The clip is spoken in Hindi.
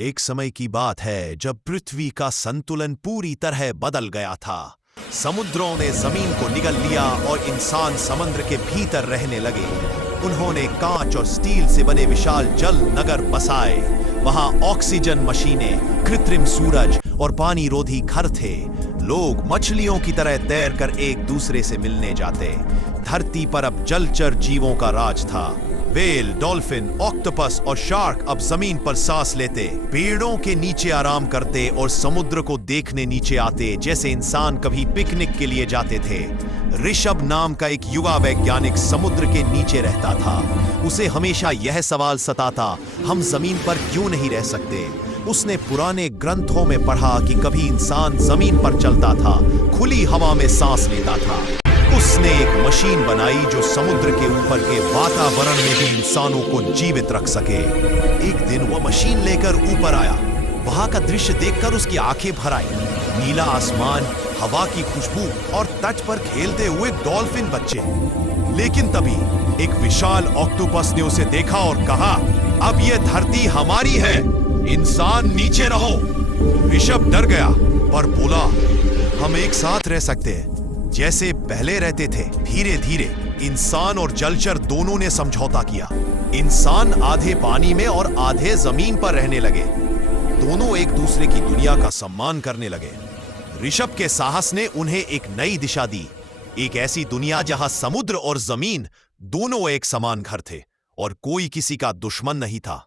एक समय की बात है जब पृथ्वी का संतुलन पूरी तरह बदल गया था। समुद्रों ने जमीन को निगल लिया और इंसान समुद्र के भीतर रहने लगे। उन्होंने कांच और स्टील से बने विशाल जल नगर बसाए। वहां ऑक्सीजन मशीनें, कृत्रिम सूरज और पानी रोधी घर थे। लोग मछलियों की तरह तैरकर एक दूसरे से मिलने जाते। धरती पर अब जलचर जीवों का राज था। व्हेल, डॉल्फिन, ऑक्टोपस और शार्क अब जमीन पर सांस लेते, पेड़ों के नीचे आराम करते और समुद्र को देखने नीचे आते जैसे इंसान कभी पिकनिक के लिए जाते थे। ऋषभ नाम का एक युवा वैज्ञानिक समुद्र के नीचे रहता था। उसे हमेशा यह सवाल सताता, हम जमीन पर क्यों नहीं रह सकते। उसने पुराने ग्रंथों में पढ़ा कि कभी इंसान जमीन पर चलता था, खुली हवा में सांस लेता था। उसने एक मशीन बनाई जो समुद्र के ऊपर के वातावरण में भी इंसानों को जीवित रख सके। एक दिन वह मशीन लेकर ऊपर आया। वहां का दृश्य देखकर उसकी आंखें भर आई। नीला आसमान, हवा की खुशबू और तट पर खेलते हुए डॉल्फिन बच्चे। लेकिन तभी एक विशाल ऑक्टोपस ने उसे देखा और कहा, अब यह धरती हमारी है, इंसान नीचे रहो। ऋषभ डर गया पर बोला, हम एक साथ रह सकते हैं जैसे पहले रहते थे। धीरे धीरे इंसान और जलचर दोनों ने समझौता किया। इंसान आधे पानी में और आधे जमीन पर रहने लगे। दोनों एक दूसरे की दुनिया का सम्मान करने लगे। ऋषभ के साहस ने उन्हें एक नई दिशा दी, एक ऐसी दुनिया जहां समुद्र और जमीन दोनों एक समान घर थे और कोई किसी का दुश्मन नहीं था।